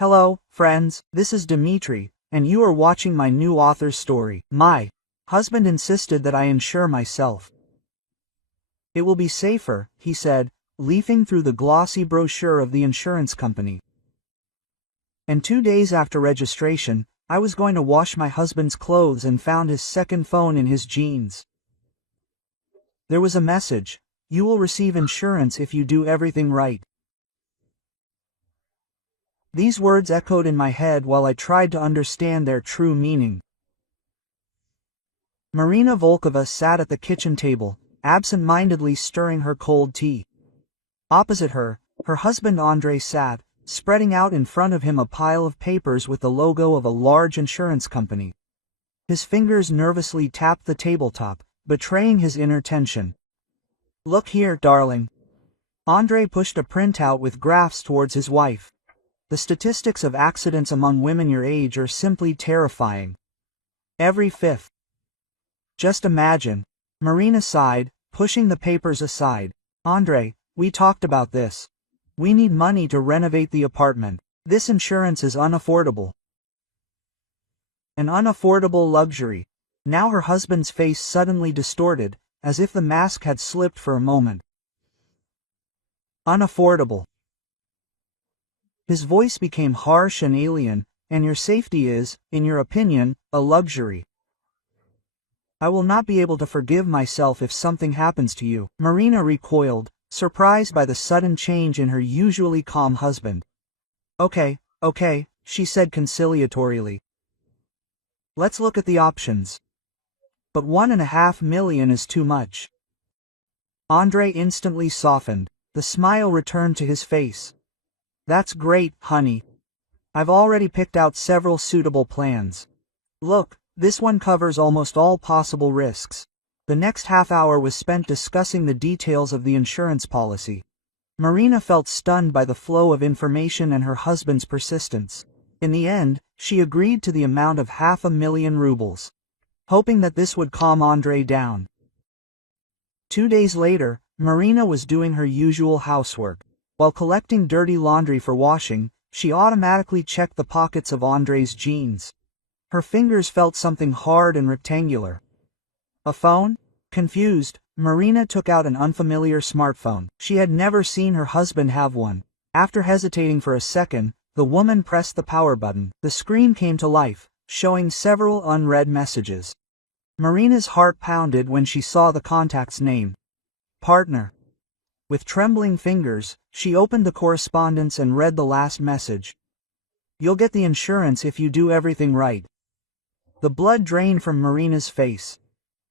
Hello, friends, this is Dimitri, and you are watching my new author's story. My husband insisted that I insure myself. It will be safer, he said, leafing through the glossy brochure of the insurance company. And 2 days after registration, I was going to wash my husband's clothes and found his second phone in his jeans. There was a message: "You will receive insurance if you do everything right." These words echoed in my head while I tried to understand their true meaning. Marina Volkova sat at the kitchen table, absent-mindedly stirring her cold tea. Opposite her, her husband Andrei sat, spreading out in front of him a pile of papers with the logo of a large insurance company. His fingers nervously tapped the tabletop, betraying his inner tension. "Look here, darling." Andrei pushed a printout with graphs towards his wife. "The statistics of accidents among women your age are simply terrifying. Every fifth." "Just imagine." Marina sighed, pushing the papers aside. "Andrei, we talked about this. We need money to renovate the apartment. This insurance is unaffordable." An unaffordable luxury. Now her husband's face suddenly distorted, as if the mask had slipped for a moment. "Unaffordable." His voice became harsh and alien. "And your safety is, in your opinion, a luxury. I will not be able to forgive myself if something happens to you." Marina recoiled, surprised by the sudden change in her usually calm husband. Okay, she said conciliatorily. "Let's look at the options." "But $1.5 million is too much." Andrei instantly softened. The smile returned to his face. "That's great, honey. I've already picked out several suitable plans. Look, this one covers almost all possible risks." The next half hour was spent discussing the details of the insurance policy. Marina felt stunned by the flow of information and her husband's persistence. In the end, she agreed to the amount of 500,000 rubles, hoping that this would calm Andrei down. 2 days later, Marina was doing her usual housework. While collecting dirty laundry for washing, she automatically checked the pockets of Andrei's jeans. Her fingers felt something hard and rectangular. A phone? Confused, Marina took out an unfamiliar smartphone. She had never seen her husband have one. After hesitating for a second, the woman pressed the power button. The screen came to life, showing several unread messages. Marina's heart pounded when she saw the contact's name. Partner. With trembling fingers, she opened the correspondence and read the last message. "You'll get the insurance if you do everything right." The blood drained from Marina's face.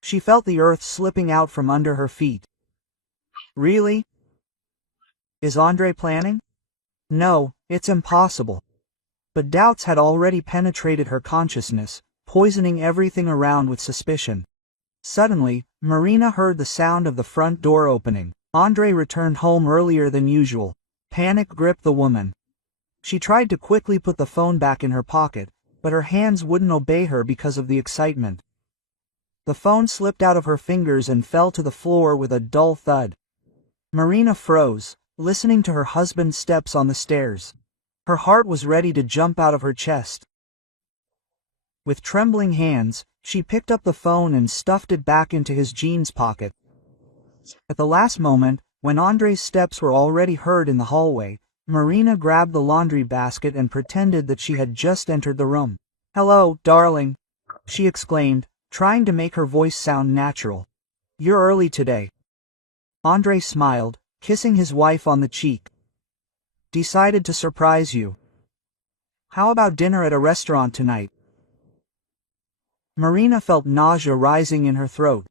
She felt the earth slipping out from under her feet. Really? Is Andrei planning? No, it's impossible. But doubts had already penetrated her consciousness, poisoning everything around with suspicion. Suddenly, Marina heard the sound of the front door opening. Andrei returned home earlier than usual. Panic gripped the woman. She tried to quickly put the phone back in her pocket, but her hands wouldn't obey her because of the excitement. The phone slipped out of her fingers and fell to the floor with a dull thud. Marina froze, listening to her husband's steps on the stairs. Her heart was ready to jump out of her chest. With trembling hands, she picked up the phone and stuffed it back into his jeans pocket. At the last moment, when Andrei's steps were already heard in the hallway, Marina grabbed the laundry basket and pretended that she had just entered the room. "Hello, darling," she exclaimed, trying to make her voice sound natural. "You're early today." Andrei smiled, kissing his wife on the cheek. "Decided to surprise you. How about dinner at a restaurant tonight?" Marina felt nausea rising in her throat.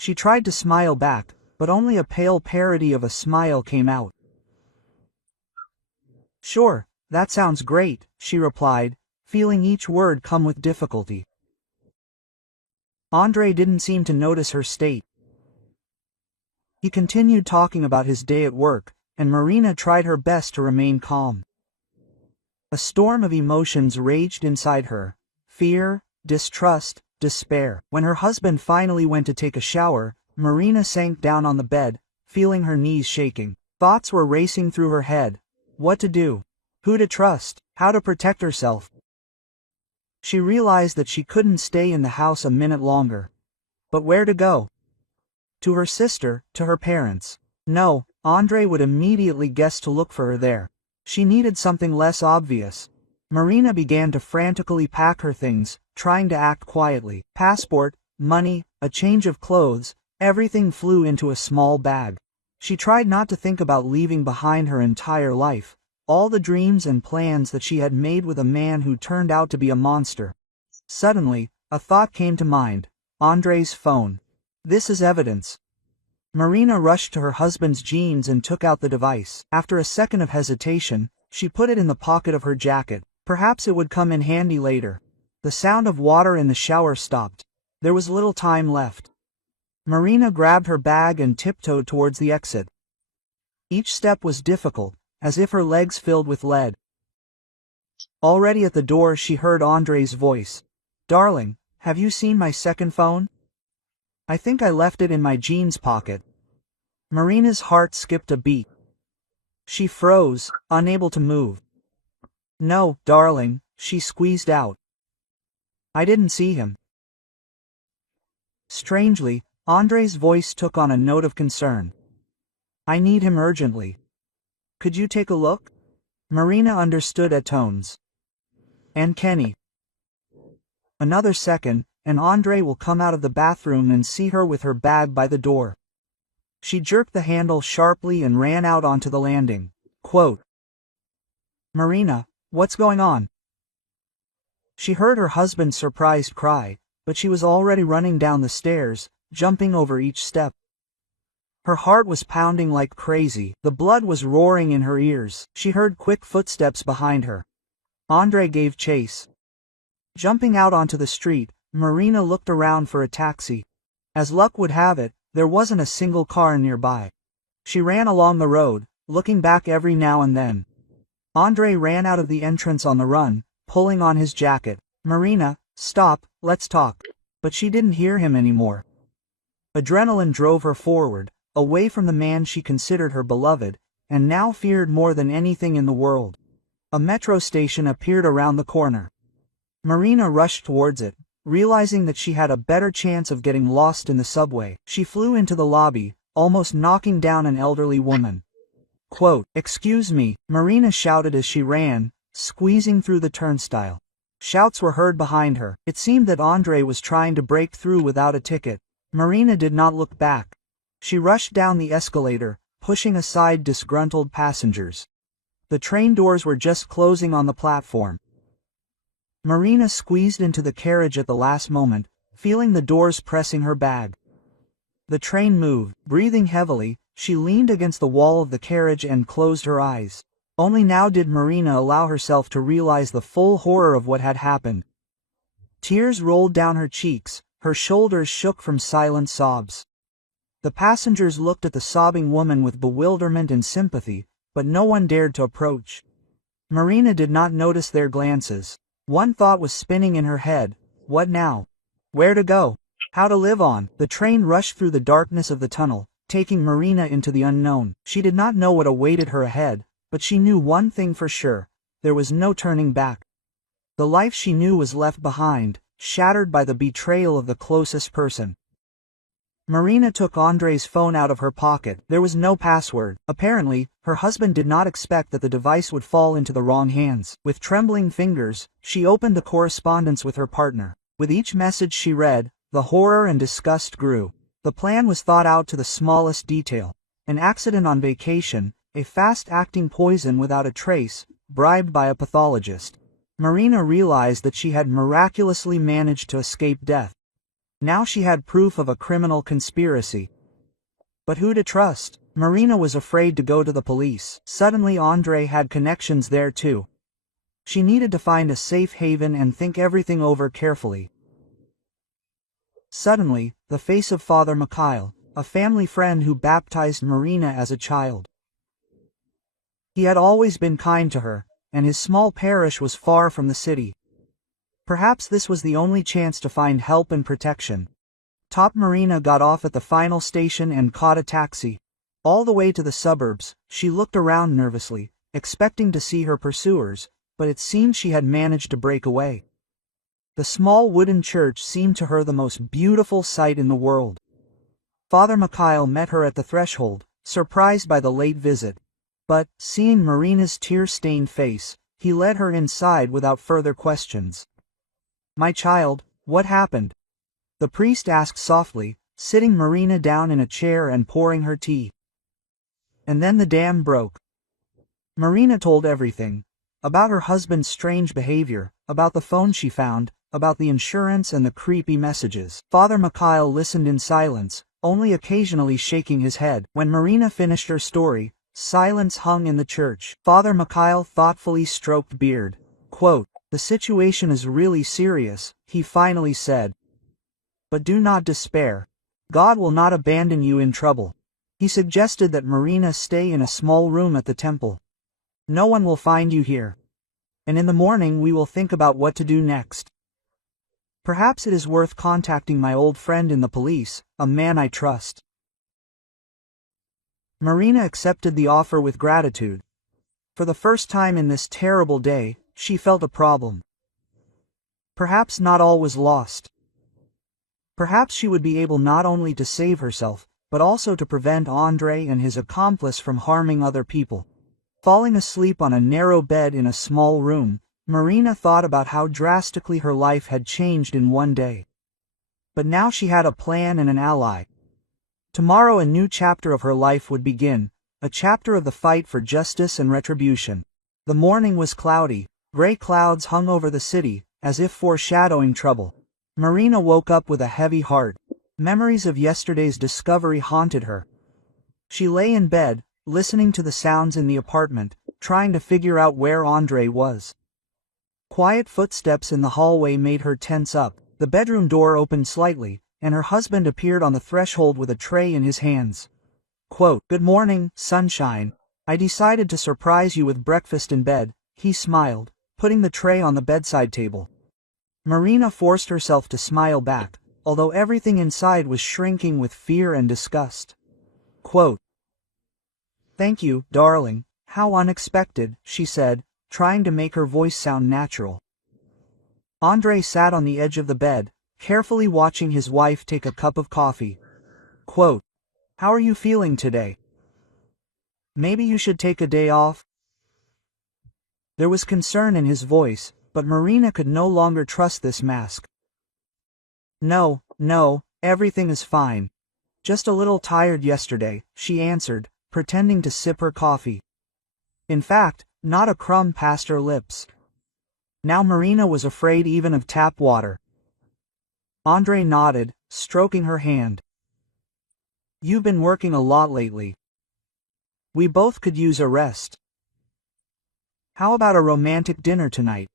She tried to smile back, but only a pale parody of a smile came out. "Sure, that sounds great," she replied, feeling each word come with difficulty. Andrei didn't seem to notice her state. He continued talking about his day at work, and Marina tried her best to remain calm. A storm of emotions raged inside her: fear, distrust, despair. When her husband finally went to take a shower, Marina sank down on the bed, feeling her knees shaking. Thoughts were racing through her head. What to do? Who to trust, how to protect herself. She realized that she couldn't stay in the house a minute longer. But where to go? To her sister, to her parents. No, Andre would immediately guess to look for her there. She needed something less obvious. Marina began to frantically pack her things, trying to act quietly. Passport, money, a change of clothes, everything flew into a small bag. She tried not to think about leaving behind her entire life, all the dreams and plans that she had made with a man who turned out to be a monster. Suddenly, a thought came to mind. Andre's phone. This is evidence. Marina rushed to her husband's jeans and took out the device. After a second of hesitation, she put it in the pocket of her jacket. Perhaps it would come in handy later. The sound of water in the shower stopped. There was little time left. Marina grabbed her bag and tiptoed towards the exit. Each step was difficult, as if her legs filled with lead. Already at the door she heard Andre's voice. "Darling, have you seen my second phone? I think I left it in my jeans pocket." Marina's heart skipped a beat. She froze, unable to move. "No, darling," she squeezed out. "I didn't see him." Strangely, Andre's voice took on a note of concern. "I need him urgently. Could you take a look?" Marina understood at tones. "And Kenny." Another second, and Andre will come out of the bathroom and see her with her bag by the door. She jerked the handle sharply and ran out onto the landing. Quote, "Marina, what's going on?" She heard her husband's surprised cry, but she was already running down the stairs, jumping over each step. Her heart was pounding like crazy, the blood was roaring in her ears. She heard quick footsteps behind her. Andre gave chase. Jumping out onto the street, Marina looked around for a taxi. As luck would have it, there wasn't a single car nearby. She ran along the road, looking back every now and then. Andre ran out of the entrance on the run, pulling on his jacket. "Marina, stop, let's talk." But she didn't hear him anymore. Adrenaline drove her forward, away from the man she considered her beloved, and now feared more than anything in the world. A metro station appeared around the corner. Marina rushed towards it, realizing that she had a better chance of getting lost in the subway. She flew into the lobby, almost knocking down an elderly woman. Quote, "Excuse me," Marina shouted as she ran, squeezing through the turnstile. Shouts were heard behind her. It seemed that Andre was trying to break through without a ticket. Marina did not look back. She rushed down the escalator, pushing aside disgruntled passengers. The train doors were just closing on the platform. Marina squeezed into the carriage at the last moment, feeling the doors pressing her bag. The train moved. Breathing heavily, she leaned against the wall of the carriage and closed her eyes. Only now did Marina allow herself to realize the full horror of what had happened. Tears rolled down her cheeks, her shoulders shook from silent sobs. The passengers looked at the sobbing woman with bewilderment and sympathy, but no one dared to approach. Marina did not notice their glances. One thought was spinning in her head: what now? Where to go? How to live on? The train rushed through the darkness of the tunnel, taking Marina into the unknown. She did not know what awaited her ahead, but she knew one thing for sure: there was no turning back. The life she knew was left behind, shattered by the betrayal of the closest person. Marina took Andre's phone out of her pocket. There was no password. Apparently, her husband did not expect that the device would fall into the wrong hands. With trembling fingers, she opened the correspondence with her partner. With each message she read, the horror and disgust grew. The plan was thought out to the smallest detail. An accident on vacation, a fast-acting poison without a trace, bribed by a pathologist. Marina realized that she had miraculously managed to escape death. Now she had proof of a criminal conspiracy. But who to trust? Marina was afraid to go to the police. Suddenly Andre had connections there too. She needed to find a safe haven and think everything over carefully. Suddenly, the face of Father Mikhail, a family friend who baptized Marina as a child. He had always been kind to her, and his small parish was far from the city. Perhaps this was the only chance to find help and protection. Marina got off at the final station and caught a taxi. All the way to the suburbs, she looked around nervously, expecting to see her pursuers, but it seemed she had managed to break away. The small wooden church seemed to her the most beautiful sight in the world. Father Mikhail met her at the threshold, surprised by the late visit. But, seeing Marina's tear-stained face, he led her inside without further questions. "My child, what happened?" the priest asked softly, sitting Marina down in a chair and pouring her tea. "And then the dam broke." Marina told everything. About her husband's strange behavior, about the phone she found, about the insurance and the creepy messages. Father Mikhail listened in silence, only occasionally shaking his head. When Marina finished her story, silence hung in the church. Father Mikhail thoughtfully stroked beard. Quote, "The situation is really serious," he finally said. "But do not despair. God will not abandon you in trouble." He suggested that Marina stay in a small room at the temple. "No one will find you here. And in the morning we will think about what to do next. Perhaps it is worth contacting my old friend in the police, a man I trust." Marina accepted the offer with gratitude. For the first time in this terrible day, she felt a problem. Perhaps not all was lost. Perhaps she would be able not only to save herself, but also to prevent Andre and his accomplice from harming other people. Falling asleep on a narrow bed in a small room, Marina thought about how drastically her life had changed in one day. But now she had a plan and an ally. Tomorrow a new chapter of her life would begin, a chapter of the fight for justice and retribution. The morning was cloudy, gray clouds hung over the city, as if foreshadowing trouble. Marina woke up with a heavy heart. Memories of yesterday's discovery haunted her. She lay in bed, listening to the sounds in the apartment, trying to figure out where Andre was. Quiet footsteps in the hallway made her tense up. The bedroom door opened slightly, and her husband appeared on the threshold with a tray in his hands. Quote, "Good morning, sunshine. I decided to surprise you with breakfast in bed," he smiled, putting the tray on the bedside table. Marina forced herself to smile back, although everything inside was shrinking with fear and disgust. Quote, "Thank you, darling. How unexpected," she said, trying to make her voice sound natural. Andre sat on the edge of the bed, carefully watching his wife take a cup of coffee. Quote, "How are you feeling today? Maybe you should take a day off?" There was concern in his voice, but Marina could no longer trust this mask. No, everything is fine. Just a little tired yesterday," she answered, pretending to sip her coffee. In fact, not a crumb passed her lips. Now Marina was afraid even of tap water. Andre nodded, stroking her hand. "You've been working a lot lately. We both could use a rest. How about a romantic dinner tonight?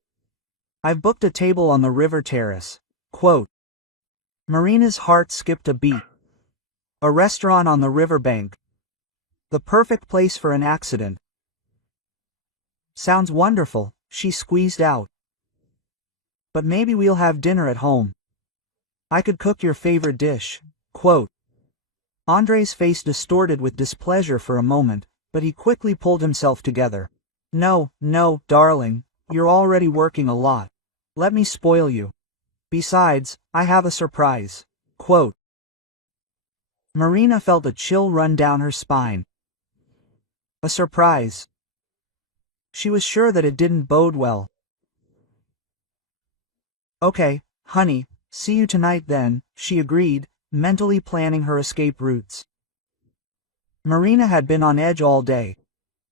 I've booked a table on the river terrace." Quote. Marina's heart skipped a beat. A restaurant on the riverbank. The perfect place for an accident. "Sounds wonderful," she squeezed out. "But maybe we'll have dinner at home. I could cook your favorite dish." Quote. Andre's face distorted with displeasure for a moment, but he quickly pulled himself together. No, darling, you're already working a lot. Let me spoil you. Besides, I have a surprise." Quote. Marina felt a chill run down her spine. A surprise. She was sure that it didn't bode well. "Okay, honey, see you tonight then," she agreed, mentally planning her escape routes. Marina had been on edge all day.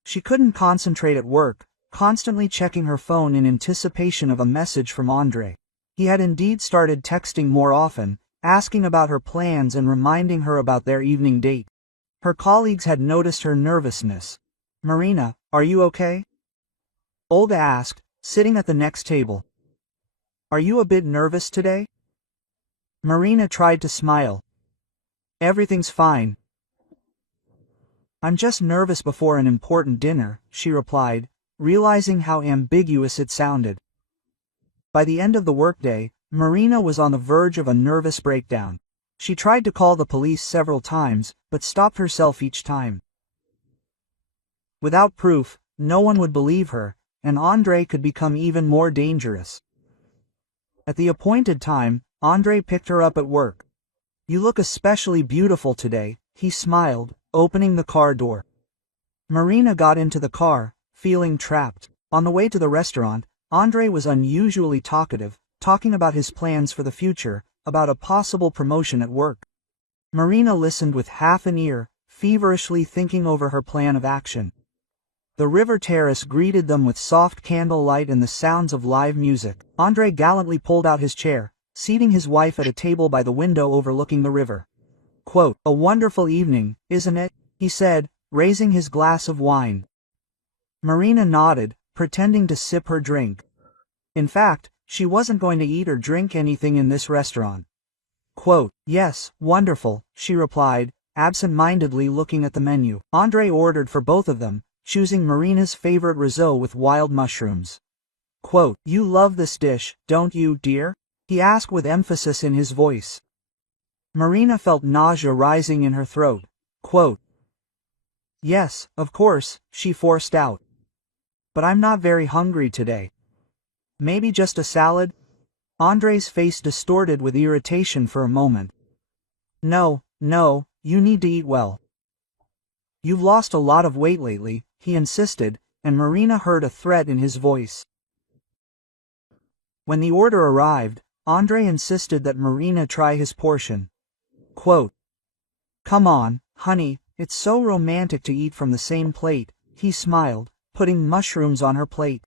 She couldn't concentrate at work, constantly checking her phone in anticipation of a message from Andre. He had indeed started texting more often, asking about her plans and reminding her about their evening date. Her colleagues had noticed her nervousness. "Marina, are you okay?" Olga asked, sitting at the next table. "Are you a bit nervous today?" Marina tried to smile. "Everything's fine. I'm just nervous before an important dinner," she replied, realizing how ambiguous it sounded. By the end of the workday, Marina was on the verge of a nervous breakdown. She tried to call the police several times, but stopped herself each time. Without proof, no one would believe her, and Andre could become even more dangerous. At the appointed time, Andre picked her up at work. "You look especially beautiful today," he smiled, opening the car door. Marina got into the car, feeling trapped. On the way to the restaurant, Andre was unusually talkative, talking about his plans for the future, about a possible promotion at work. Marina listened with half an ear, feverishly thinking over her plan of action. The river terrace greeted them with soft candlelight and the sounds of live music. Andre gallantly pulled out his chair, seating his wife at a table by the window overlooking the river. Quote, "A wonderful evening, isn't it?" he said, raising his glass of wine. Marina nodded, pretending to sip her drink. In fact, she wasn't going to eat or drink anything in this restaurant. Quote, "Yes, wonderful," she replied, absent-mindedly looking at the menu. Andre ordered for both of them, choosing Marina's favorite risotto with wild mushrooms. Quote, "You love this dish, don't you, dear?" he asked with emphasis in his voice. Marina felt nausea rising in her throat. Quote, "Yes, of course," she forced out. "But I'm not very hungry today. Maybe just a salad?" Andre's face distorted with irritation for a moment. No, you need to eat well. "You've lost a lot of weight lately," he insisted, and Marina heard a threat in his voice. When the order arrived, Andre insisted that Marina try his portion. Quote, "Come on, honey, it's so romantic to eat from the same plate," he smiled, putting mushrooms on her plate.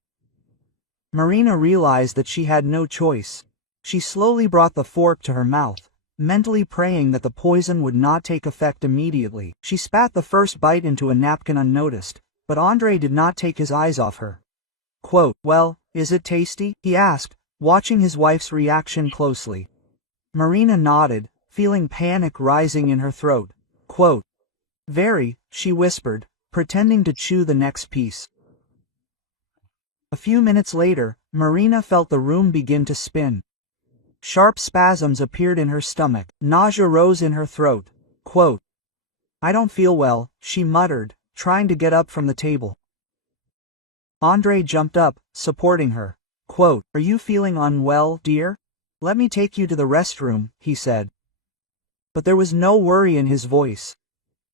Marina realized that she had no choice. She slowly brought the fork to her mouth, mentally praying that the poison would not take effect immediately. She spat the first bite into a napkin unnoticed, but Andre did not take his eyes off her. Quote, "Well, is it tasty?" he asked, watching his wife's reaction closely. Marina nodded, feeling panic rising in her throat. Quote, "Very," she whispered, pretending to chew the next piece. A few minutes later, Marina felt the room begin to spin. Sharp spasms appeared in her stomach. Nausea rose in her throat. Quote, "I don't feel well," she muttered, trying to get up from the table. Andre jumped up, supporting her. Quote, "Are you feeling unwell, dear? Let me take you to the restroom," he said. But there was no worry in his voice.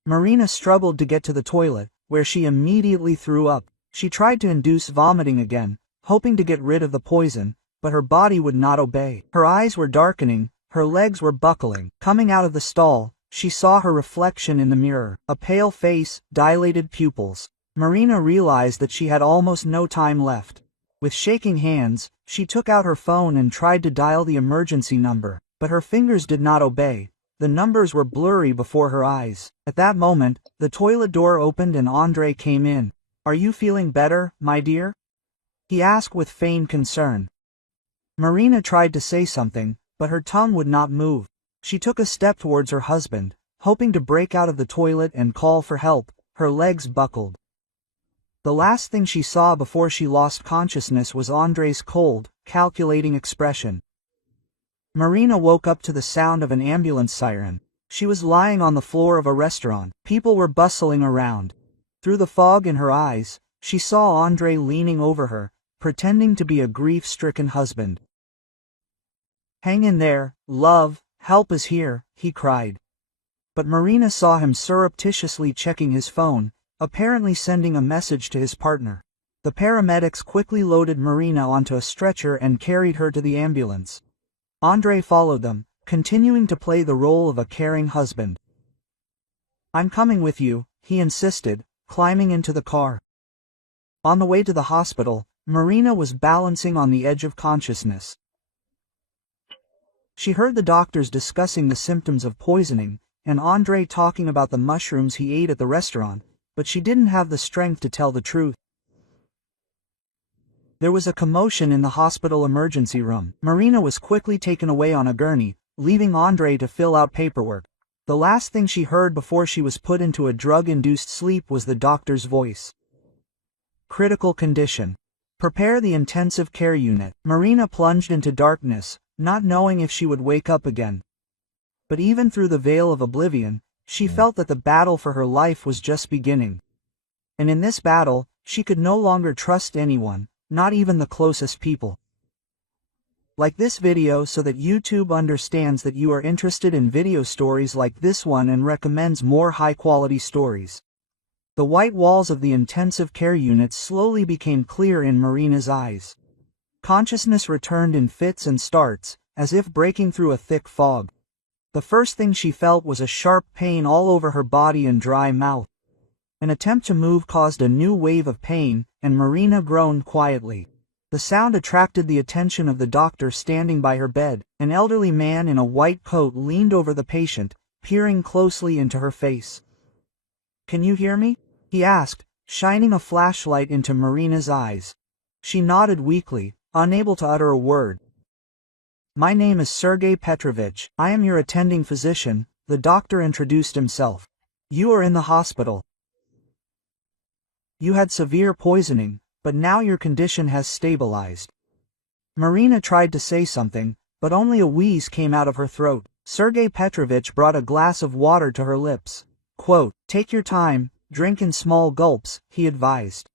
Marina struggled to get to the toilet, where she immediately threw up. She tried to induce vomiting again, hoping to get rid of the poison, but her body would not obey. Her eyes were darkening, her legs were buckling. Coming out of the stall, she saw her reflection in the mirror. A pale face, dilated pupils. Marina realized that she had almost no time left. With shaking hands, she took out her phone and tried to dial the emergency number, but her fingers did not obey. The numbers were blurry before her eyes. At that moment, the toilet door opened and Andre came in. "Are you feeling better, my dear?" he asked with feigned concern. Marina tried to say something, but her tongue would not move. She took a step towards her husband, hoping to break out of the toilet and call for help. Her legs buckled. The last thing she saw before she lost consciousness was Andre's cold, calculating expression. Marina woke up to the sound of an ambulance siren. She was lying on the floor of a restaurant. People were bustling around. Through the fog in her eyes, she saw Andre leaning over her, pretending to be a grief-stricken husband. "Hang in there, love, help is here," he cried. But Marina saw him surreptitiously checking his phone, apparently sending a message to his partner. The paramedics quickly loaded Marina onto a stretcher and carried her to the ambulance. Andre followed them, continuing to play the role of a caring husband. "I'm coming with you," he insisted, climbing into the car. On the way to the hospital, Marina was balancing on the edge of consciousness. She heard the doctors discussing the symptoms of poisoning, and Andre talking about the mushrooms he ate at the restaurant, but she didn't have the strength to tell the truth. There was a commotion in the hospital emergency room. Marina was quickly taken away on a gurney, leaving Andre to fill out paperwork. The last thing she heard before she was put into a drug-induced sleep was the doctor's voice. "Critical condition. Prepare the intensive care unit." Marina plunged into darkness, not knowing if she would wake up again. But even through the veil of oblivion, she felt that the battle for her life was just beginning. And in this battle, She could no longer trust anyone, not even the closest people. Like this video so that YouTube understands that you are interested in video stories like this one and recommends more high-quality stories. The white walls of the intensive care unit slowly became clear in Marina's eyes. Consciousness returned in fits and starts, as if breaking through a thick fog. The first thing she felt was a sharp pain all over her body and dry mouth. An attempt to move caused a new wave of pain, and Marina groaned quietly. The sound attracted the attention of the doctor standing by her bed. An elderly man in a white coat leaned over the patient, peering closely into her face. "Can you hear me?" he asked, shining a flashlight into Marina's eyes. She nodded weakly, unable to utter a word. "My name is Sergei Petrovich. I am your attending physician," the doctor introduced himself. "You are in the hospital. You had severe poisoning, but now your condition has stabilized." Marina tried to say something, but only a wheeze came out of her throat. Sergei Petrovich brought a glass of water to her lips. Quote, "Take your time, drink in small gulps," he advised.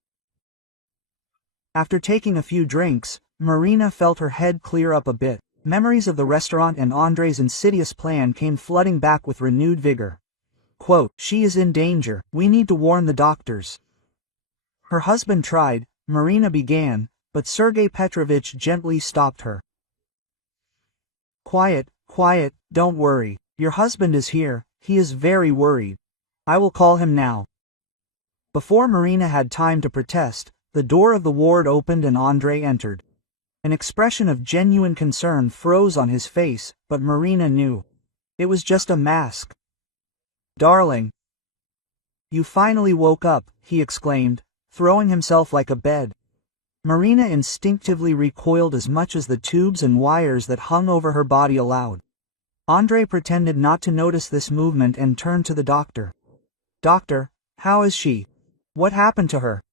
After taking a few drinks, Marina felt her head clear up a bit. Memories of the restaurant and Andrei's insidious plan came flooding back with renewed vigor. Quote, "She is in danger. We need to warn the doctors." Her husband tried, Marina began, but Sergei Petrovich gently stopped her. "Quiet, quiet, don't worry. Your husband is here. He is very worried. I will call him now." Before Marina had time to protest, the door of the ward opened and Andrei entered. An expression of genuine concern froze on his face, but Marina knew. It was just a mask. "Darling. You finally woke up," he exclaimed, throwing himself like a bed. Marina instinctively recoiled as much as the tubes and wires that hung over her body allowed. Andrei pretended not to notice this movement and turned to the doctor. "Doctor, how is she? What happened to her?"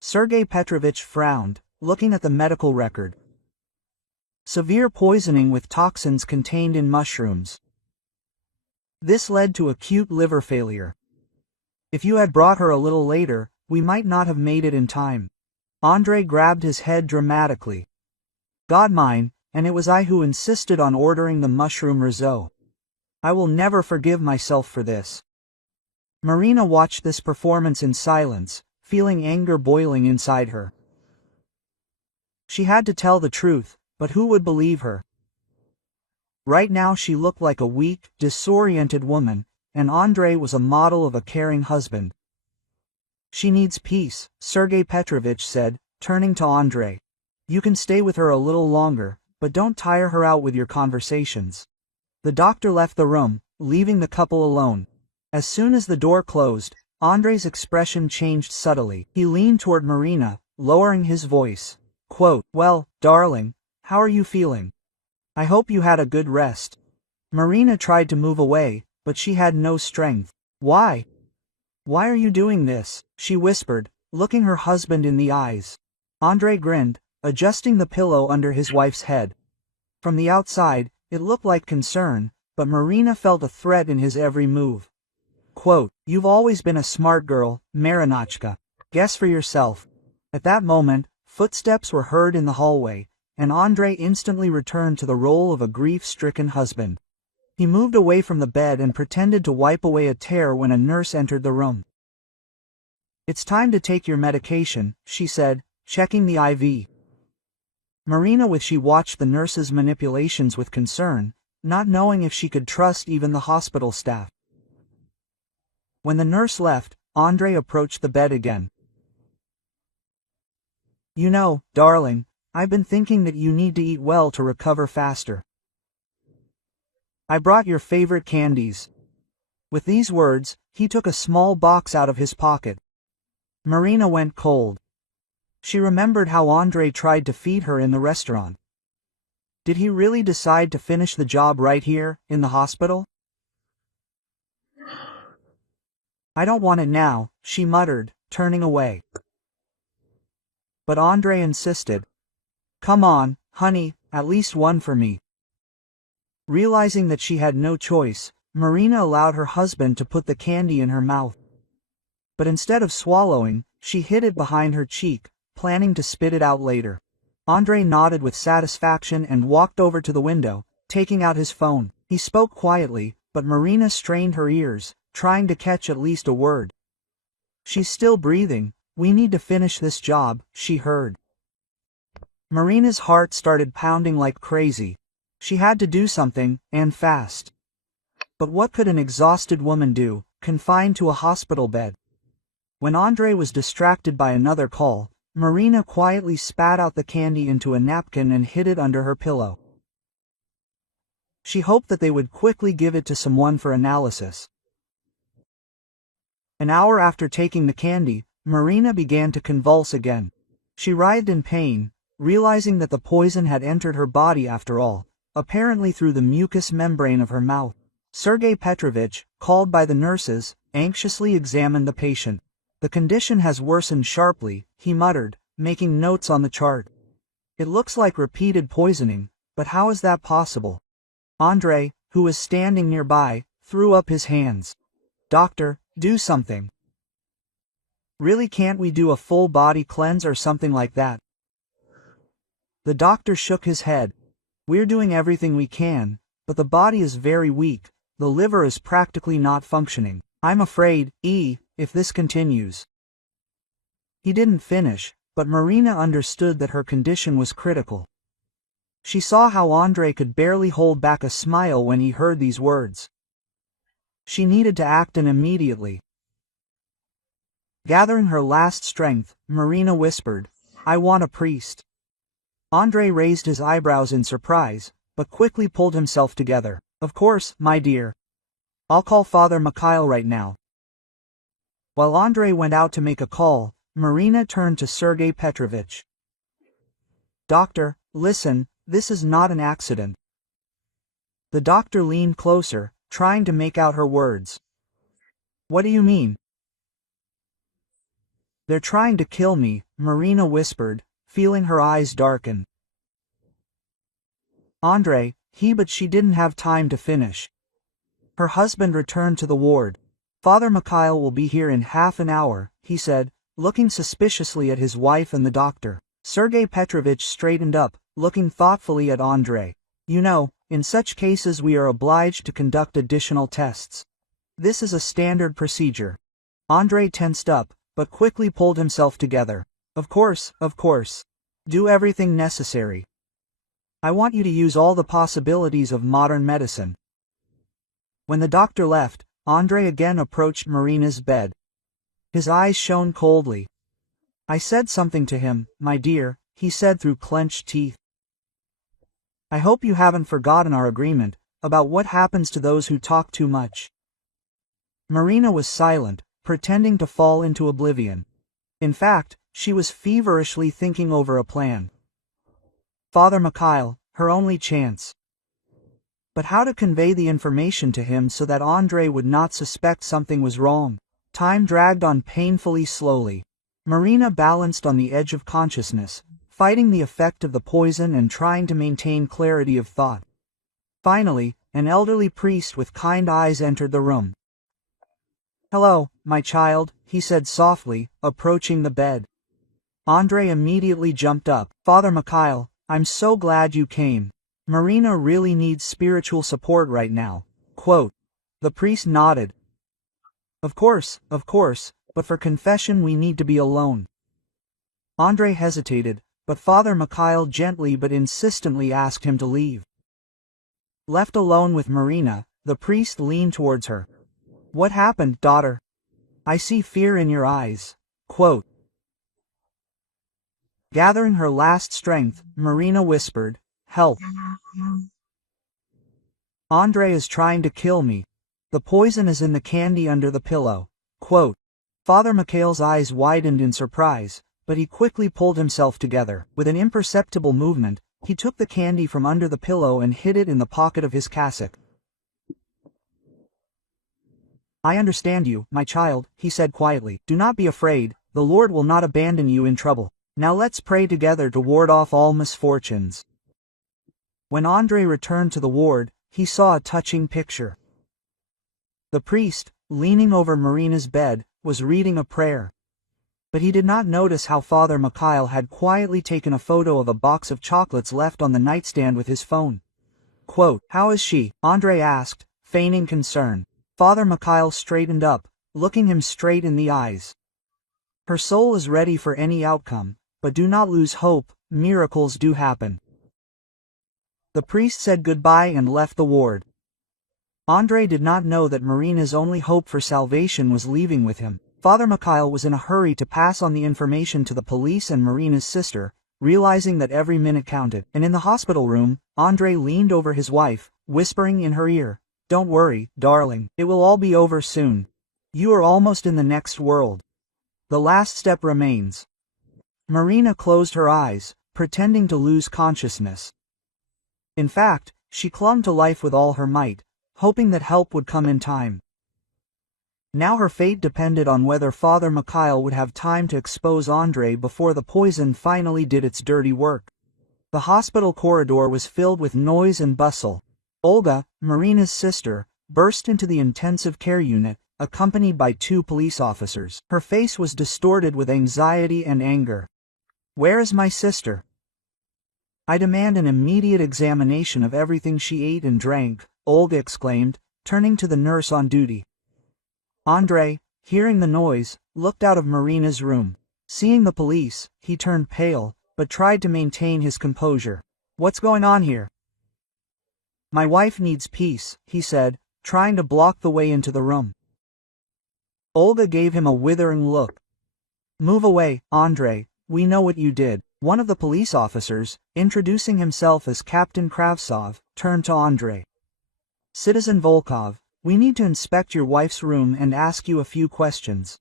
Sergei Petrovich frowned, looking at the medical record. Severe poisoning with toxins contained in mushrooms. This led to acute liver failure. If you had brought her a little later, we might not have made it in time. Andrei grabbed his head dramatically. "God mine, and it was I who insisted on ordering the mushroom risotto. I will never forgive myself for this." Marina watched this performance in silence, feeling anger boiling inside her. She had to tell the truth, but who would believe her? Right now she looked like a weak, disoriented woman, and Andrei was a model of a caring husband. "She needs peace," Sergei Petrovich said, turning to Andrei. "You can stay with her a little longer, but don't tire her out with your conversations." The doctor left the room, leaving the couple alone. As soon as the door closed, Andrei's expression changed subtly. He leaned toward Marina, lowering his voice. Quote, "Well, darling, how are you feeling? I hope you had a good rest." Marina tried to move away, but she had no strength. "Why? Why are you doing this?" she whispered, looking her husband in the eyes. Andrei grinned, adjusting the pillow under his wife's head. From the outside, it looked like concern, but Marina felt a threat in his every move. Quote, "You've always been a smart girl, Marinachka. Guess for yourself." At that moment, footsteps were heard in the hallway, and Andrei instantly returned to the role of a grief-stricken husband. He moved away from the bed and pretended to wipe away a tear when a nurse entered the room. "It's time to take your medication," she said, checking the IV. Marina watched the nurse's manipulations with concern, not knowing if she could trust even the hospital staff. When the nurse left, Andrei approached the bed again. "You know, darling, I've been thinking that you need to eat well to recover faster. I brought your favorite candies." With these words, he took a small box out of his pocket. Marina went cold. She remembered how Andrei tried to feed her in the restaurant. Did he really decide to finish the job right here, in the hospital? "I don't want it now," she muttered, turning away. But Andrei insisted. "Come on, honey, at least one for me." Realizing that she had no choice, Marina allowed her husband to put the candy in her mouth. But instead of swallowing, She hid it behind her cheek, planning to spit it out later. Andre nodded with satisfaction and walked over to the window, taking out his phone. He spoke quietly, but Marina strained her ears, trying to catch at least a word. "She's still breathing. We need to finish this job," she heard. Marina's heart started pounding like crazy. She had to do something, and fast. But what could an exhausted woman do, confined to a hospital bed? When Andre was distracted by another call, Marina quietly spat out the candy into a napkin and hid it under her pillow. She hoped that they would quickly give it to someone for analysis. An hour after taking the candy, Marina began to convulse again. She writhed in pain, realizing that the poison had entered her body after all, apparently through the mucous membrane of her mouth. Sergei Petrovich, called by the nurses, anxiously examined the patient. "The condition has worsened sharply," he muttered, making notes on the chart. "It looks like repeated poisoning, but how is that possible?" Andre, who was standing nearby, threw up his hands. "Doctor, do something. Really, can't we do a full body cleanse or something like that?" The doctor shook his head. "We're doing everything we can, but the body is very weak. The liver is practically not functioning. I'm afraid, if this continues." He didn't finish, but Marina understood that her condition was critical. She saw how Andre could barely hold back a smile when he heard these words. She needed to act, and immediately. Gathering her last strength, Marina whispered, "I want a priest." Andre raised his eyebrows in surprise, but quickly pulled himself together. "Of course, my dear. I'll call Father Mikhail right now." While Andre went out to make a call, Marina turned to Sergei Petrovich. "Doctor, listen, this is not an accident." The doctor leaned closer, trying to make out her words. "What do you mean?" "They're trying to kill me," Marina whispered, feeling her eyes darken. Andre, but she didn't have time to finish. Her husband returned to the ward. "Father Mikhail will be here in half an hour," he said, looking suspiciously at his wife and the doctor. Sergei Petrovich straightened up, looking thoughtfully at Andre. "You know, in such cases we are obliged to conduct additional tests. This is a standard procedure." Andre tensed up, but quickly pulled himself together. Of course. Do everything necessary. I want you to use all the possibilities of modern medicine." When the doctor left, Andre again approached Marina's bed. His eyes shone coldly. "I said something to him, my dear," he said through clenched teeth. "I hope you haven't forgotten our agreement, about what happens to those who talk too much." Marina was silent, pretending to fall into oblivion. In fact, she was feverishly thinking over a plan. Father Mikhail, her only chance. But how to convey the information to him so that Andre would not suspect something was wrong? Time dragged on painfully slowly. Marina balanced on the edge of consciousness, fighting the effect of the poison and trying to maintain clarity of thought. Finally, an elderly priest with kind eyes entered the room. "Hello, my child," he said softly, approaching the bed. Andre immediately jumped up. "Father Mikhail, I'm so glad you came. Marina really needs spiritual support right now." Quote. The priest nodded. Of course, but for confession we need to be alone." Andre hesitated, but Father Mikhail gently but insistently asked him to leave. Left alone with Marina, the priest leaned towards her. "What happened, daughter? I see fear in your eyes." Quote. Gathering her last strength, Marina whispered, "Help. Andre is trying to kill me. The poison is in the candy under the pillow." Quote. Father Mikhail's eyes widened in surprise, but he quickly pulled himself together. With an imperceptible movement, he took the candy from under the pillow and hid it in the pocket of his cassock. "I understand you, my child," he said quietly. "Do not be afraid, the Lord will not abandon you in trouble. Now let's pray together to ward off all misfortunes." When Andre returned to the ward, he saw a touching picture. The priest, leaning over Marina's bed, was reading a prayer. but he did not notice how Father Mikhail had quietly taken a photo of a box of chocolates left on the nightstand with his phone. Quote, "How is she?" Andrei asked, feigning concern. Father Mikhail straightened up, looking him straight in the eyes. "Her soul is ready for any outcome, but do not lose hope, miracles do happen." The priest said goodbye and left the ward. Andrei did not know that Marina's only hope for salvation was leaving with him. Father Mikhail was in a hurry to pass on the information to the police and Marina's sister, realizing that every minute counted. And in the hospital room, Andrei leaned over his wife, whispering in her ear, "Don't worry, darling, it will all be over soon. You are almost in the next world. The last step remains." Marina closed her eyes, pretending to lose consciousness. In fact, she clung to life with all her might, hoping that help would come in time. Now her fate depended on whether Father Mikhail would have time to expose Andrei before the poison finally did its dirty work. The hospital corridor was filled with noise and bustle. Olga, Marina's sister, burst into the intensive care unit, accompanied by 2 police officers. Her face was distorted with anxiety and anger. "Where is my sister? I demand an immediate examination of everything she ate and drank," Olga exclaimed, turning to the nurse on duty. Andrei, hearing the noise, looked out of Marina's room. Seeing the police, he turned pale, but tried to maintain his composure. "What's going on here?" "My wife needs peace," he said, trying to block the way into the room. Olga gave him a withering look. "Move away, Andrei, we know what you did." One of the police officers, introducing himself as Captain Kravtsov, turned to Andrei. "Citizen Volkov, we need to inspect your wife's room and ask you a few questions."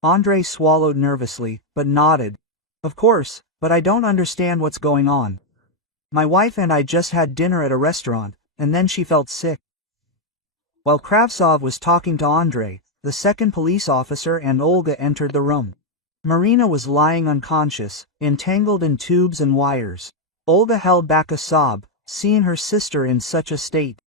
Andrei swallowed nervously, but nodded. "Of course, but I don't understand what's going on. My wife and I just had dinner at a restaurant, and then she felt sick." While Kravtsov was talking to Andrei, the second police officer and Olga entered the room. Marina was lying unconscious, entangled in tubes and wires. Olga held back a sob, seeing her sister in such a state.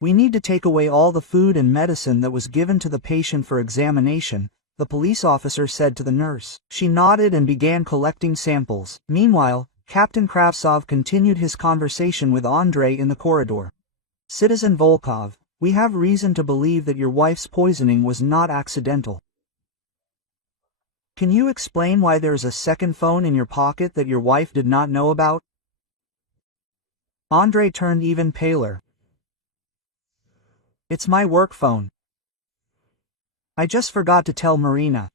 "We need to take away all the food and medicine that was given to the patient for examination," the police officer said to the nurse. She nodded and began collecting samples. Meanwhile, Captain Kravtsov continued his conversation with Andrei in the corridor. "Citizen Volkov, we have reason to believe that your wife's poisoning was not accidental. Can you explain why there is a second phone in your pocket that your wife did not know about?" Andrei turned even paler. "It's my work phone. I just forgot to tell Marina."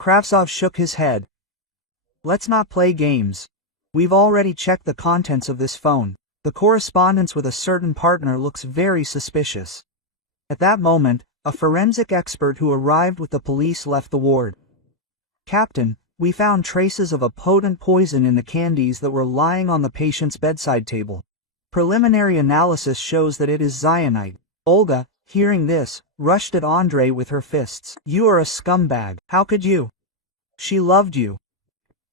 Kravtsov shook his head. "Let's not play games. We've already checked the contents of this phone. The correspondence with a certain partner looks very suspicious." At that moment, a forensic expert who arrived with the police left the ward. "Captain, we found traces of a potent poison in the candies that were lying on the patient's bedside table. Preliminary analysis shows that it is cyanide." Olga, hearing this, rushed at Andrei with her fists. "You are a scumbag. How could you? She loved you."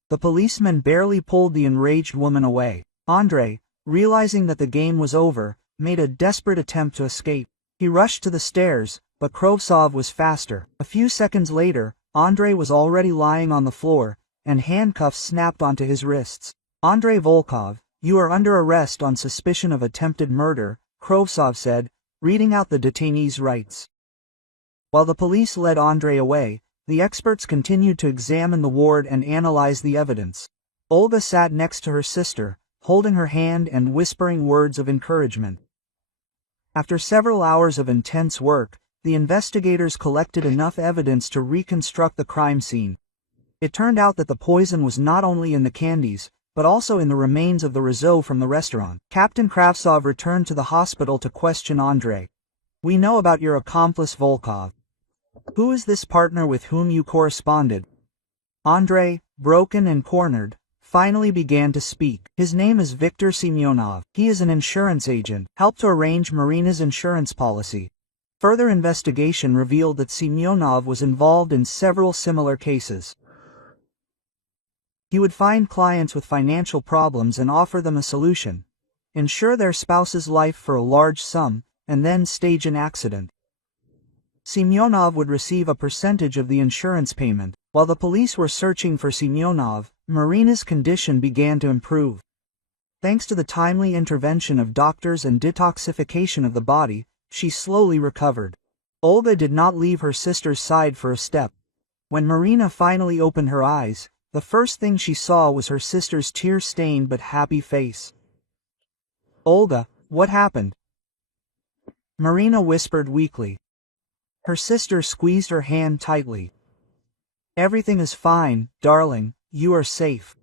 The policeman barely pulled the enraged woman away. Andrei, realizing that the game was over, made a desperate attempt to escape. He rushed to the stairs, but Kravtsov was faster. A few seconds later, Andrei was already lying on the floor, and handcuffs snapped onto his wrists. "Andrei Volkov, you are under arrest on suspicion of attempted murder," Kravtsov said, reading out the detainee's rights. While the police led Andrei away, the experts continued to examine the ward and analyze the evidence. Olga sat next to her sister, holding her hand and whispering words of encouragement. After several hours of intense work, the investigators collected enough evidence to reconstruct the crime scene. It turned out that the poison was not only in the candies, but also in the remains of the risotto from the restaurant. Captain Kravtsov returned to the hospital to question Andrei. "We know about your accomplice Volkov. Who is this partner with whom you corresponded?" Andrei, broken and cornered, finally began to speak. "His name is Viktor Semyonov. He is an insurance agent, helped to arrange Marina's insurance policy." Further investigation revealed that Semyonov was involved in several similar cases. He would find clients with financial problems and offer them a solution, insure their spouse's life for a large sum, and then stage an accident. Semyonov would receive a percentage of the insurance payment. While the police were searching for Semyonov, Marina's condition began to improve. Thanks to the timely intervention of doctors and detoxification of the body, she slowly recovered. Olga did not leave her sister's side for a step. When Marina finally opened her eyes, the first thing she saw was her sister's tear-stained but happy face. "Olga, what happened?" Marina whispered weakly. Her sister squeezed her hand tightly. "Everything is fine, darling, you are safe.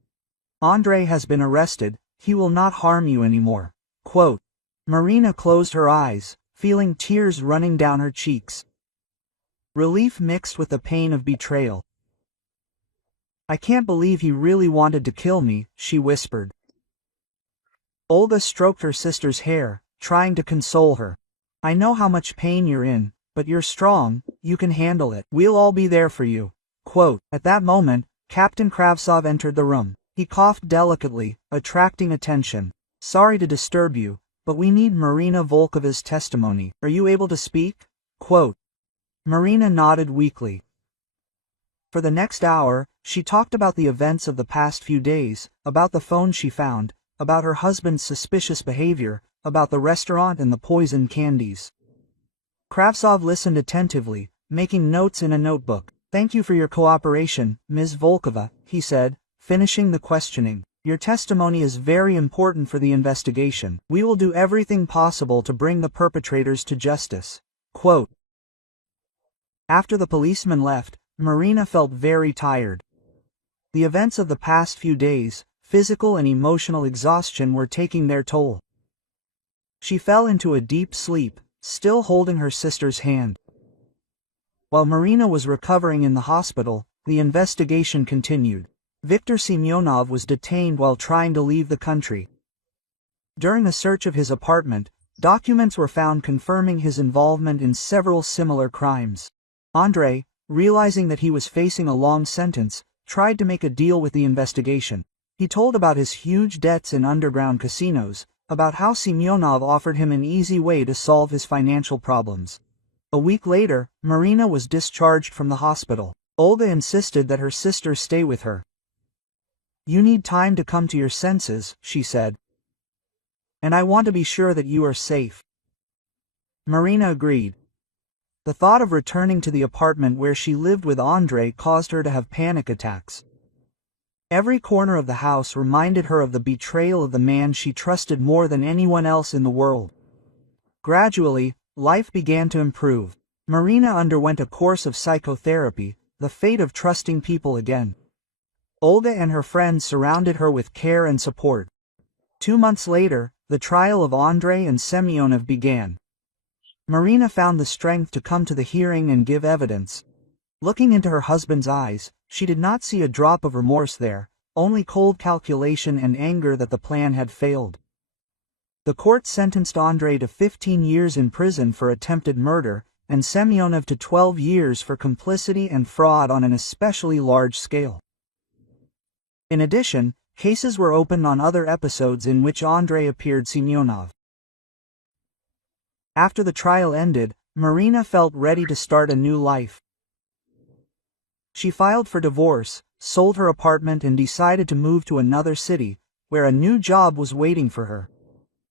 Andrei has been arrested, he will not harm you anymore." Quote. Marina closed her eyes, feeling tears running down her cheeks. Relief mixed with the pain of betrayal. "I can't believe he really wanted to kill me," she whispered. Olga stroked her sister's hair, trying to console her. "I know how much pain you're in, but you're strong, you can handle it. We'll all be there for you." Quote. At that moment, Captain Kravtsov entered the room. He coughed delicately, attracting attention. "Sorry to disturb you, but we need Marina Volkova's testimony. Are you able to speak?" Quote. Marina nodded weakly. For the next hour, she talked about the events of the past few days, about the phone she found, about her husband's suspicious behavior, about the restaurant and the poisoned candies. Kravtsov listened attentively, making notes in a notebook. "Thank you for your cooperation, Ms. Volkova," he said, finishing the questioning. "Your testimony is very important for the investigation. We will do everything possible to bring the perpetrators to justice." Quote. After the policeman left, Marina felt very tired. The events of the past few days, physical and emotional exhaustion, were taking their toll. She fell into a deep sleep, still holding her sister's hand. While Marina was recovering in the hospital, the investigation continued. Viktor Semyonov was detained while trying to leave the country. During a search of his apartment, documents were found confirming his involvement in several similar crimes. Andrei, realizing that he was facing a long sentence, tried to make a deal with the investigation. He told about his huge debts in underground casinos, about how Semyonov offered him an easy way to solve his financial problems. A week later, Marina was discharged from the hospital. Olga insisted that her sister stay with her. "You need time to come to your senses," she said. "And I want to be sure that you are safe." Marina agreed. The thought of returning to the apartment where she lived with Andrei caused her to have panic attacks. Every corner of the house reminded her of the betrayal of the man she trusted more than anyone else in the world. Gradually, life began to improve. Marina underwent a course of psychotherapy, the fate of trusting people again. Olga and her friends surrounded her with care and support. 2 months later, the trial of Andrei and Semyonov began. Marina found the strength to come to the hearing and give evidence. Looking into her husband's eyes, she did not see a drop of remorse there, only cold calculation and anger that the plan had failed. The court sentenced Andrei to 15 years in prison for attempted murder, and Semyonov to 12 years for complicity and fraud on an especially large scale. In addition, cases were opened on other episodes in which Andrei appeared Semyonov. After the trial ended, Marina felt ready to start a new life. She filed for divorce, sold her apartment and decided to move to another city, where a new job was waiting for her.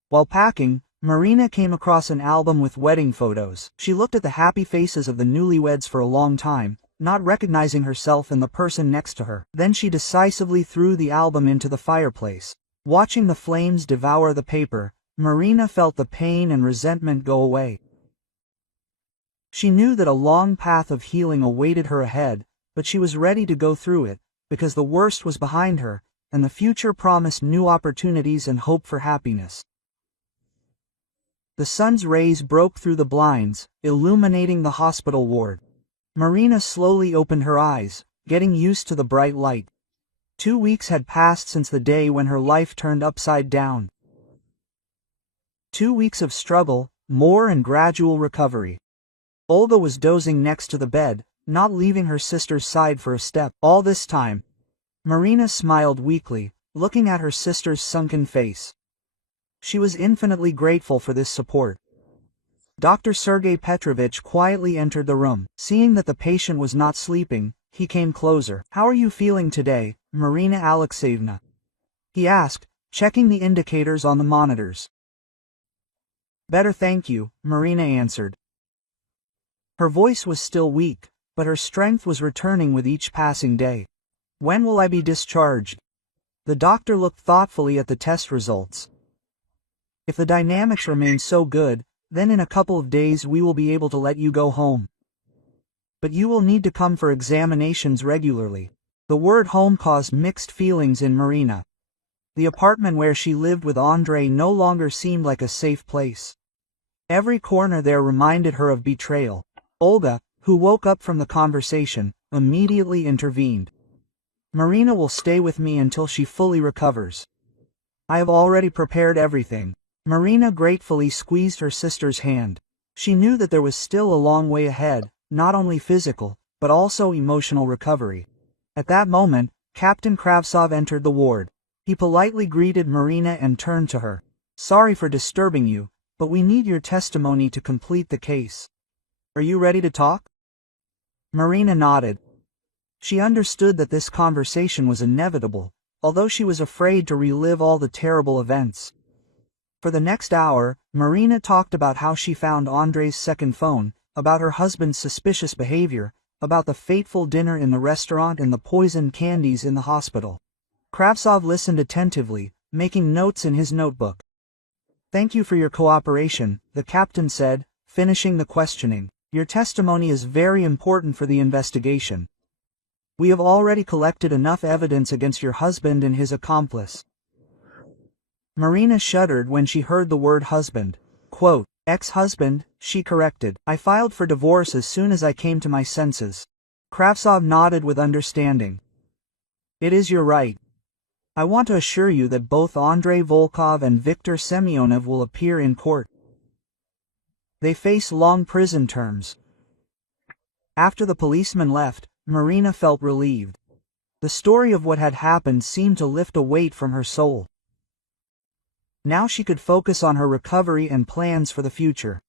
While packing, Marina came across an album with wedding photos. She looked at the happy faces of the newlyweds for a long time, not recognizing herself and the person next to her. Then she decisively threw the album into the fireplace. Watching the flames devour the paper, Marina felt the pain and resentment go away. She knew that a long path of healing awaited her ahead, but she was ready to go through it, because the worst was behind her, and the future promised new opportunities and hope for happiness. The sun's rays broke through the blinds, illuminating the hospital ward. Marina slowly opened her eyes, getting used to the bright light. 2 weeks had passed since the day when her life turned upside down. 2 weeks of struggle, more and gradual recovery. Olga was dozing next to the bed, not leaving her sister's side for a step. All this time, Marina smiled weakly, looking at her sister's sunken face. She was infinitely grateful for this support. Dr. Sergei Petrovich quietly entered the room. Seeing that the patient was not sleeping, he came closer. "How are you feeling today, Marina Alexeyevna?" he asked, checking the indicators on the monitors. "Better, thank you," Marina answered. Her voice was still weak, but her strength was returning with each passing day. "When will I be discharged?" The doctor looked thoughtfully at the test results. "If the dynamics remain so good, then in a couple of days we will be able to let you go home. But you will need to come for examinations regularly." The word home caused mixed feelings in Marina. The apartment where she lived with Andrei no longer seemed like a safe place. Every corner there reminded her of betrayal. Olga, who woke up from the conversation, immediately intervened. "Marina will stay with me until she fully recovers. I have already prepared everything." Marina gratefully squeezed her sister's hand. She knew that there was still a long way ahead, not only physical, but also emotional recovery. At that moment, Captain Kravtsov entered the ward. He politely greeted Marina and turned to her. "Sorry for disturbing you, but we need your testimony to complete the case. Are you ready to talk?" Marina nodded. She understood that this conversation was inevitable, although she was afraid to relive all the terrible events. For the next hour, Marina talked about how she found Andrei's second phone, about her husband's suspicious behavior, about the fateful dinner in the restaurant and the poisoned candies in the hospital. Kravtsov listened attentively, making notes in his notebook. "Thank you for your cooperation," the captain said, finishing the questioning. "Your testimony is very important for the investigation. We have already collected enough evidence against your husband and his accomplice." Marina shuddered when she heard the word husband. Quote, "Ex-husband," she corrected. "I filed for divorce as soon as I came to my senses." Kravtsov nodded with understanding. "It is your right. I want to assure you that both Andrei Volkov and Viktor Semyonov will appear in court. They face long prison terms." After the policeman left, Marina felt relieved. The story of what had happened seemed to lift a weight from her soul. Now she could focus on her recovery and plans for the future.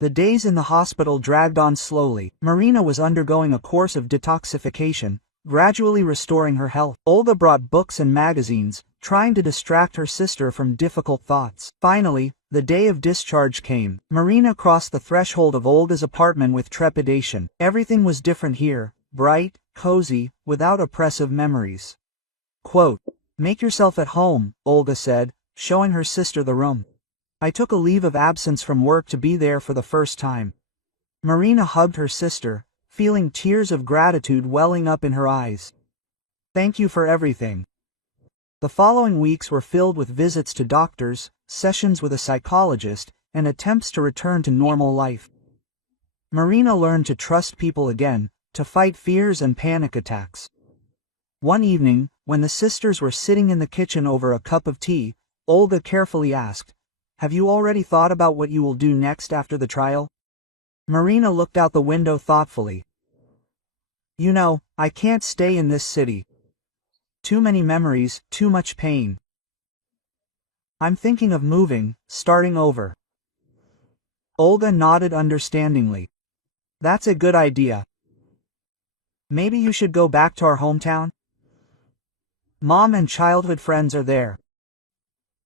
The days in the hospital dragged on slowly. Marina was undergoing a course of detoxification, gradually restoring her health. Olga brought books and magazines, trying to distract her sister from difficult thoughts. Finally, the day of discharge came. Marina crossed the threshold of Olga's apartment with trepidation. Everything was different here, bright, cozy, without oppressive memories. Quote, "Make yourself at home," Olga said, showing her sister the room. "I took a leave of absence from work to be there for the first time." Marina hugged her sister, feeling tears of gratitude welling up in her eyes. "Thank you for everything." The following weeks were filled with visits to doctors, sessions with a psychologist, and attempts to return to normal life. Marina learned to trust people again, to fight fears and panic attacks. One evening, when the sisters were sitting in the kitchen over a cup of tea, Olga carefully asked, "Have you already thought about what you will do next after the trial?" Marina looked out the window thoughtfully. "You know, I can't stay in this city. Too many memories, too much pain. I'm thinking of moving, starting over." Olga nodded understandingly. "That's a good idea. Maybe you should go back to our hometown? Mom and childhood friends are there."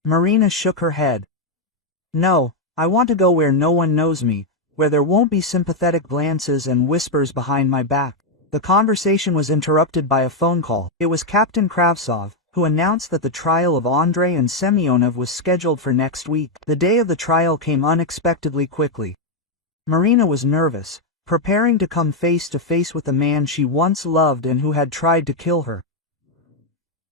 Marina shook her head. "No, I want to go where no one knows me, where there won't be sympathetic glances and whispers behind my back." The conversation was interrupted by a phone call. It was Captain Kravtsov, who announced that the trial of Andrei and Semyonov was scheduled for next week. The day of the trial came unexpectedly quickly. Marina was nervous, preparing to come face to face with the man she once loved and who had tried to kill her.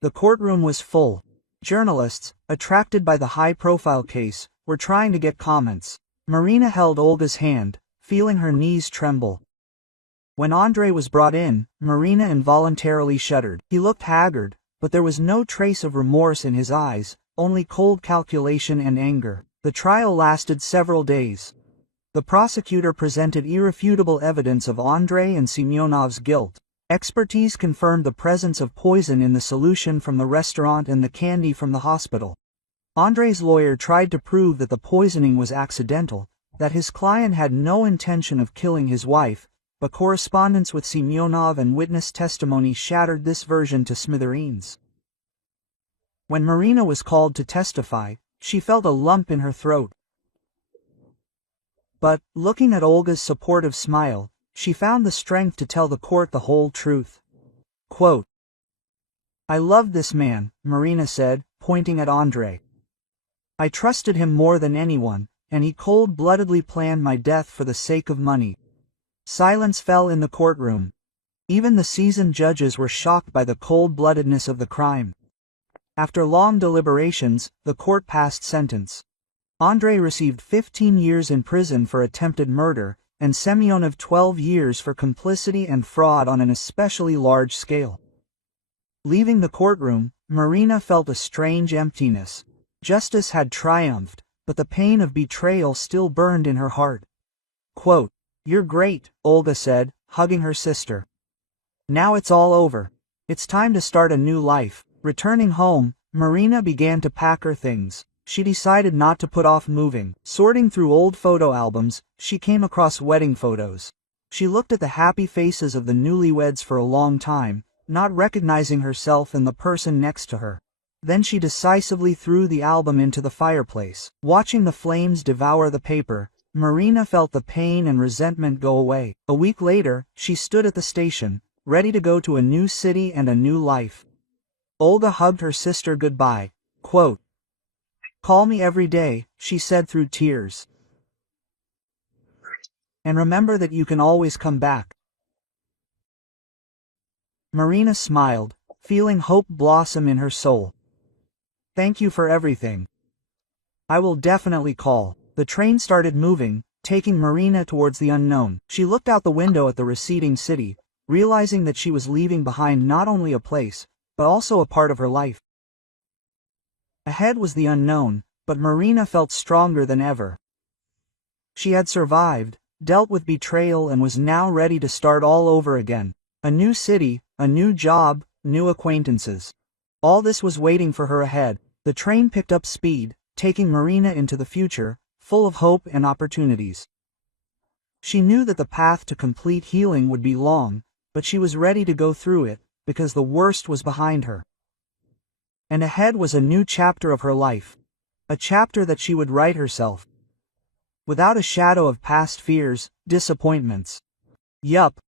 The courtroom was full. Journalists, attracted by the high-profile case, were trying to get comments. Marina held Olga's hand, feeling her knees tremble. When Andrei was brought in, Marina involuntarily shuddered. He looked haggard, but there was no trace of remorse in his eyes, only cold calculation and anger. The trial lasted several days. The prosecutor presented irrefutable evidence of Andrei and Semyonov's guilt. Expertise confirmed the presence of poison in the solution from the restaurant and the candy from the hospital. Andrei's lawyer tried to prove that the poisoning was accidental, that his client had no intention of killing his wife, but correspondence with Semyonov and witness testimony shattered this version to smithereens. When Marina was called to testify, she felt a lump in her throat. But, looking at Olga's supportive smile, she found the strength to tell the court the whole truth. Quote, "I loved this man," Marina said, pointing at Andrei. "I trusted him more than anyone, and he cold-bloodedly planned my death for the sake of money." Silence fell in the courtroom. Even the seasoned judges were shocked by the cold-bloodedness of the crime. After long deliberations, the court passed sentence. Andrei received 15 years in prison for attempted murder, and Semyonov 12 years for complicity and fraud on an especially large scale. Leaving the courtroom, Marina felt a strange emptiness. Justice had triumphed, but the pain of betrayal still burned in her heart. Quote, "You're great," Olga said, hugging her sister. "Now it's all over. It's time to start a new life." Returning home, Marina began to pack her things. She decided not to put off moving. Sorting through old photo albums, she came across wedding photos. She looked at the happy faces of the newlyweds for a long time, not recognizing herself and the person next to her. Then she decisively threw the album into the fireplace. Watching the flames devour the paper, Marina felt the pain and resentment go away. A week later, she stood at the station, ready to go to a new city and a new life. Olga hugged her sister goodbye. Quote, "Call me every day," she said through tears. "And remember that you can always come back." Marina smiled, feeling hope blossom in her soul. "Thank you for everything. I will definitely call." The train started moving, taking Marina towards the unknown. She looked out the window at the receding city, realizing that she was leaving behind not only a place, but also a part of her life. Ahead was the unknown, but Marina felt stronger than ever. She had survived, dealt with betrayal, and was now ready to start all over again. A new city, a new job, new acquaintances. All this was waiting for her ahead. The train picked up speed, taking Marina into the future, full of hope and opportunities. She knew that the path to complete healing would be long, but she was ready to go through it, because the worst was behind her. And ahead was a new chapter of her life. A chapter that she would write herself. Without a shadow of past fears, disappointments. Yup,